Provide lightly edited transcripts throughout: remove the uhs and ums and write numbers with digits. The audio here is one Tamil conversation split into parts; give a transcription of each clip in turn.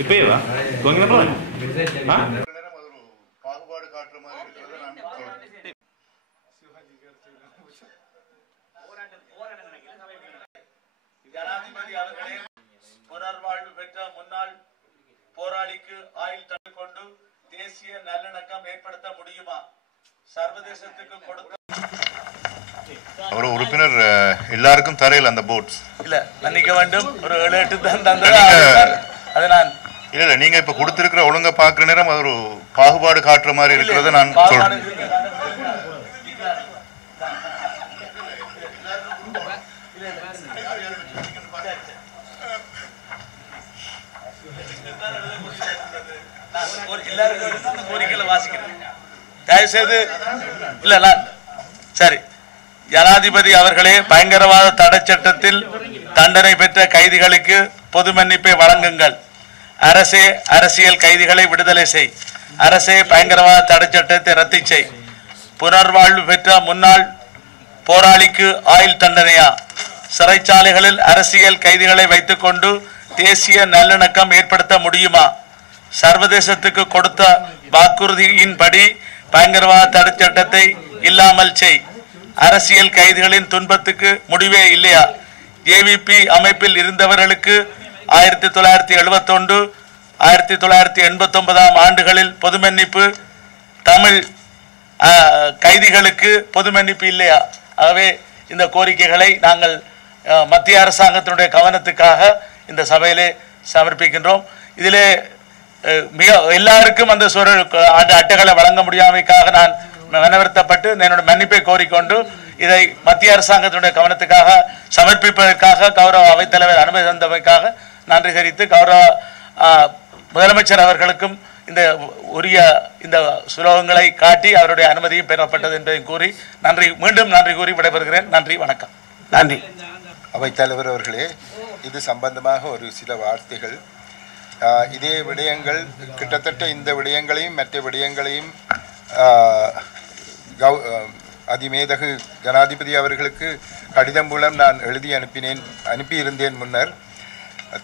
இப்பேவா பாகுபாடு காட்டுற மாதிரி இருக்கிறது நான் ஜனாதிபதி அவர்களே, புனர்வாழ்வு பெற்ற முன்னாள் போராளிக்கு ஆயுள் தண்டனை கொண்டு தேசிய நல்லிணக்கம் ஏற்படுத்த முடியுமா? சர்வதேசத்துக்கு கொடுத்த ஒரு உறுப்பினர் எல்லாருக்கும் தரையில் அந்த போட்ஸ் இல்ல மன்னிக்க வேண்டும், ஒரு 7-8 தான் தந்தது. அது நான் இல்ல நீங்க இப்ப கொடுத்திருக்கிற ஒழுங்க பாக்குற நேரம் அது ஒரு பாகுபாடு காட்டுற மாதிரி இருக்கிறத நான் சொல்றேன். தயவுசெய்து இல்ல நான் சரி. ஜனாதிபதி அவர்களே, பயங்கரவாத தடை சட்டத்தில் தண்டனை பெற்ற கைதிகளுக்கு பொது மன்னிப்பை வழங்குங்கள். அரசே அரசியல் கைதிகளை விடுதலை செய். அரசே பயங்கரவாத தடை சட்டத்தை ரத்து செய். புனர்வாழ்வு பெற்ற முன்னாள் போராளிக்கு ஆயுள் தண்டனையா? சிறைச்சாலைகளில் அரசியல் கைதிகளை வைத்துக்கொண்டு தேசிய நல்லிணக்கம் ஏற்படுத்த முடியுமா? சர்வதேசத்துக்கு கொடுத்த வாக்குறுதியின்படி பயங்கரவாத தடை சட்டத்தை இல்லாமல் செய். அரசியல் கைதிகளின் துன்பத்துக்கு முடிவே இல்லையா? ஜேவிபி அமைப்பில் இருந்தவர்களுக்கு 1971 1989 ஆண்டுகளில் பொது மன்னிப்பு, தமிழ் கைதிகளுக்கு பொது மன்னிப்பு இல்லையா? ஆகவே இந்த கோரிக்கைகளை நாங்கள் மத்திய அரசாங்கத்தினுடைய கவனத்துக்காக இந்த சபையிலே சமர்ப்பிக்கின்றோம். இதிலே மிக எல்லாருக்கும் அந்த அட்டைகளை வழங்க முடியாமைக்காக நான் மனவருத்தப்பட்டு என்னோட மன்னிப்பை கோரிக்கொண்டு இதை மத்திய அரசாங்கத்தினுடைய கவனத்துக்காக சமர்ப்பிப்பதற்காக கௌரவ அவைத்தலைவர் அனுமதி தந்தமைக்காக நன்றி தெரிவித்து கௌரவ முதலமைச்சர் அவர்களுக்கும் இந்த உரிய இந்த சுலோகங்களை காட்டி அவருடைய அனுமதியும் பெறப்பட்டது என்பதை கூறி மீண்டும் நன்றி கூறி விடைபெறுகிறேன். நன்றி, வணக்கம். நன்றி. அவைத்தலைவர் அவர்களே, இது சம்பந்தமாக ஒரு சில வார்த்தைகள். இதே விடயங்கள் கிட்டத்தட்ட இந்த விடயங்களையும் மற்ற விடயங்களையும் அதிமேதகு ஜனாதிபதி அவர்களுக்கு கடிதம் மூலம் நான் அனுப்பியிருந்தேன் முன்னர்.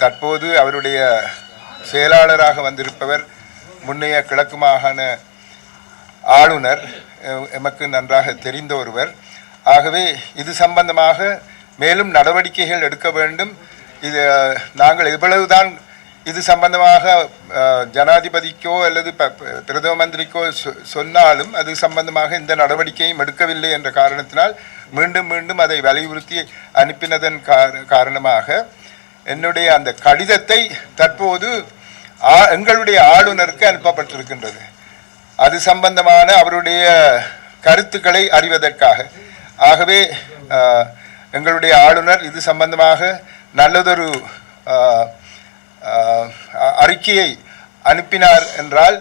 தற்போது அவருடைய செயலாளராக வந்திருப்பவர் முன்னைய கிழக்கு மாகாண ஆளுநர், எமக்கு நன்றாக தெரிந்த ஒருவர். ஆகவே இது சம்பந்தமாக மேலும் நடவடிக்கைகள் எடுக்க வேண்டும். இது நாங்கள் எவ்வளவுதான் இது சம்பந்தமாக ஜனாதிபதிக்கோ அல்லது பிரதம மந்திரிக்கோ சொன்னாலும் அது சம்பந்தமாக இந்த நடவடிக்கையும் எடுக்கவில்லை என்ற காரணத்தினால் மீண்டும் மீண்டும் அதை வலியுறுத்தி அனுப்பினதன் காரணமாக என்னுடைய அந்த கடிதத்தை தற்போது எங்களுடைய ஆளுநருக்கு அனுப்பப்பட்டிருக்கின்றது. அது சம்பந்தமான அவருடைய கருத்துக்களை அறிவதற்காக. ஆகவே எங்களுடைய ஆளுநர் இது சம்பந்தமாக நல்லதொரு அறிக்கையை அனுப்பினார் என்றால்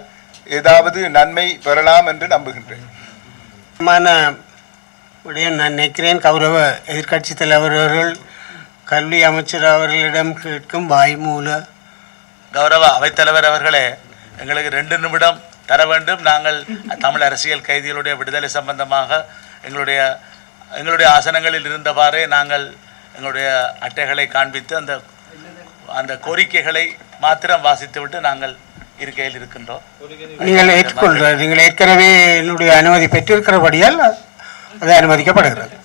ஏதாவது நன்மை பெறலாம் என்று நம்புகின்றேன். நான் நினைக்கிறேன் கௌரவ எதிர்கட்சி தலைவர் அவர்கள் கல்வி அமைச்சர் அவர்களிடம் கேட்கும் வாய்மூல. கௌரவ அவைத்தலைவர் அவர்களே, எங்களுக்கு 2 நிமிடம் தர வேண்டும். நாங்கள் தமிழ் அரசியல் கைதிகளுடைய விடுதலை சம்பந்தமாக எங்களுடைய ஆசனங்களில் இருந்தவாறே நாங்கள் எங்களுடைய அட்டைகளை காண்பித்து அந்த கோரிக்கைகளை மாத்திரம் வாசித்துவிட்டு நாங்கள் இருக்கையில் இருக்கின்றோம். நீங்கள் ஏற்கனவே என்னுடைய அனுமதி பெற்றிருக்கிறபடியால் அது அனுமதிக்கப்படுகிறது.